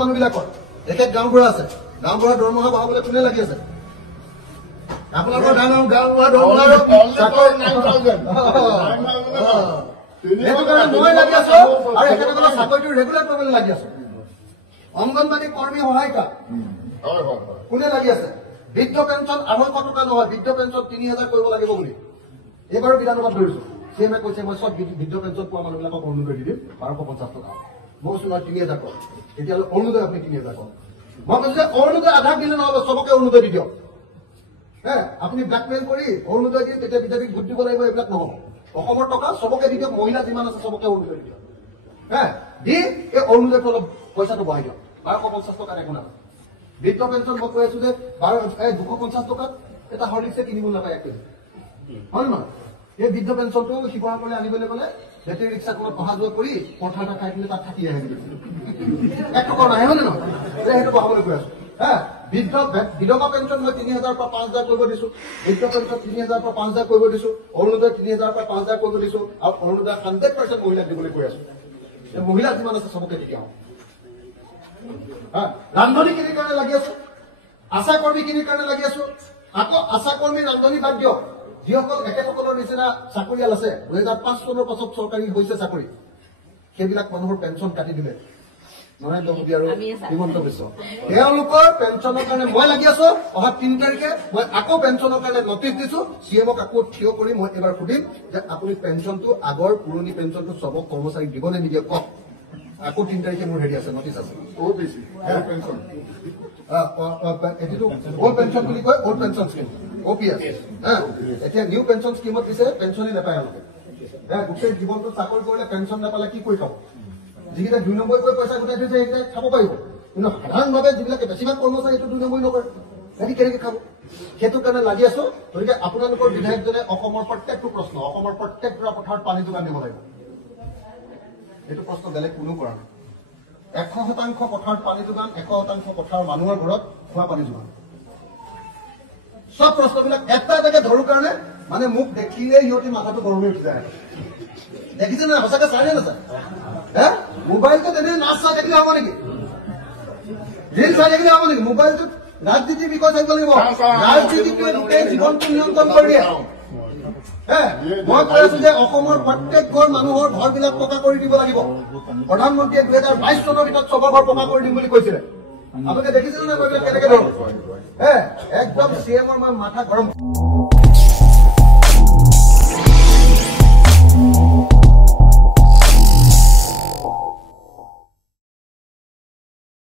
মানুহবিলাকৰ একেট গাঁওবুঢ়া আছে, গাঁওবুঢ়া দৰমহা বঢ়াবলৈ কোনে লাগি আছে? আপোনালোকৰ গাঁওবুঢ়া দৰমহা সেইটো কাৰণে মই লাগি আছো আৰু এখেতসকলৰ চাকৰিটো ৰেগুলাৰ কৰিবলৈ লাগি আছো। অংগনবাড়ী কৰ্মী সহায়িকা কোনে লাগি আছে? বৃদ্ধ পেঞ্চন 250 টকা নহয়, বৃদ্ধ পেঞ্চন 3000 কৰিব লাগিব বুলি এইবাৰো বিধানসভাত ধৰিছো। চিএমে কৈছে মই চব বৃদ্ধ পেঞ্চন পোৱা মানুহবিলাকক অৰুণোদয় দি দিম 1250 টকা। মই কৈছো নহয় 3000 কওক, তেতিয়াহ'লে অৰুণোদয় আপুনি 3000 কওক। মই কৈছো যে অৰুণোদয় আধা দিলে নহ'ব, চবকে অৰুণোদয় দি দিয়ক। আপুনি ব্লেকমেইল কৰি অৰুণোদয় দি তেতিয়া বিজেপিক ভোট দিব লাগিব, এইবিলাক নহ'ব। অসমৰ টকা চবকে দি দিয়ক, মহিলা যিমান আছে চবকে অৰুণোদয় দি দিয়ক। দি এই অৰুণোদয়টো অলপ পইচাটো বঢ়াই দিয়ক, 1250 টকাত একো নাপায়। বৃদ্ধ পেঞ্চন মই কৈ আছো যে 250 টকাত এটা হৰলিক্সে কিনিব নাপায় 1 কেজি, হয় নে নহয়? এই বৃদ্ধ পেঞ্চনটো শিৱসাগৰলৈ আনিবলৈ গ'লে বেটেৰী ৰিক্সাখনত অহা যোৱা কৰি পৰঠা এটা খাই পিনে তাত থাকি আহে 1 টকা নাহে, হয় নে নহয়? সেইটো বঢ়াবলৈ কৈ আছো। বিধৱা পেঞ্চন মই 3000 পৰা 5000 কৰিব দিছো, বৃদ্ধ পেঞ্চন 3000 পৰা 5000 কৰিব দিছো, অৰুণোদয় 3000 পৰা 5000 কৰিব দিছো, আৰু অৰুণোদয় 100% মহিলাক দিবলৈ কৈ আছো। মহিলা যিমান আছে চবকে দি দিওঁ। ৰান্ধনীখিনিৰ কাৰণে লাগি আছো, আশা কৰ্মীখিনিৰ কাৰণে লাগি আছো। আকৌ আশা কৰ্মী ৰান্ধনী বাদ দিয়ক, যিসকল একেসকলৰ নিচিনা চাকৰিয়াল আছে 2005 চনৰ পাছত চৰকাৰী হৈছে চাকৰি, সেইবিলাক মানুহৰ পেঞ্চন কাটি দিলে নৰেন্দ্ৰ মোদী আৰু হিমন্ত বিশ্ব। তেওঁলোকৰ পেঞ্চনৰ কাৰণে মই লাগি আছো। অহা 3 তাৰিখে মই আকৌ পেঞ্চনৰ কাৰণে নটিচ দিছো। চিএমক আকৌ থিয় কৰি মই এবাৰ সুধিম যে আপুনি পেঞ্চনটো আগৰ পুৰণি পেঞ্চনটো চবক কৰ্মচাৰীক দিব নে নিদিয়ে কওক। আকৌ 3 তাৰিখে মোৰ হেৰি আছে, নটিচ আছে। এইটো অল্ড পেঞ্চন বুলি কয়, অল্ড পেঞ্চন স্কিম OPS। এতিয়া নিউ পেঞ্চন স্কিমত দিছে পেঞ্চনে নাপায় তেওঁলোকে। গোটেই জীৱনটো চাকৰি কৰিলে পেঞ্চন নাপালে কি কৰি খাব? যিকেইটা 2 নম্বৰীকৈ পইচা গোটাই থৈছে সেইকেইটা খাব পাৰিব, কিন্তু সাধাৰণভাৱে যিবিলাকে বেছিভাগ কৰ্মচাৰী এইটো 2 নম্বৰ নকৰে, সিহঁতি কেনেকে খাব? সেইটো কাৰণে লাগি আছো। গতিকে আপোনালোকৰ বিধায়কজনে অসমৰ প্ৰত্যেকটো প্ৰশ্ন, অসমৰ প্ৰত্যেকটা পথাৰত পানী যোগান দিব লাগিব। এইটো প্ৰশ্ন বেলেগ কোনো কৰা নাই। 100% পথাৰত পানী যোগান, 100% পথাৰৰ মানুহৰ ঘৰত খোৱা পানী যোগান। সব প্ৰশ্নবিলাক এটা এটাকে ধৰো কাৰণে মানে মোক দেখিলে সিহঁতি মাথাটো গৰম হৈ উঠি যায়। দেখিছে না সঁচাকে চাই নে নাচায়? মোবাইলটোত এনে নাচ চাই থাকিলে হ'ব নেকি? ৰিল চাই থাকিলে হ'ব নেকি? মোবাইলটোত ৰাজনীতিৰ বিষয় চাই লাগিব। ৰাজনীতিটোৱে গোটেই জীৱনটো নিয়ন্ত্ৰণ কৰি দিয়ে। মই কৈ আছো যে অসমৰ প্ৰত্যেক ঘৰ মানুহৰ ঘৰবিলাক পকা কৰি দিব লাগিব। প্ৰধানমন্ত্ৰীয়ে 2022 চনৰ ভিতৰত চবৰ ঘৰ পকা কৰি দিম বুলি কৈছিলে। আপোনালোকে দেখিছিলে নে কেনেকে ধৰক? একদম চিএমৰ মাথা গৰম।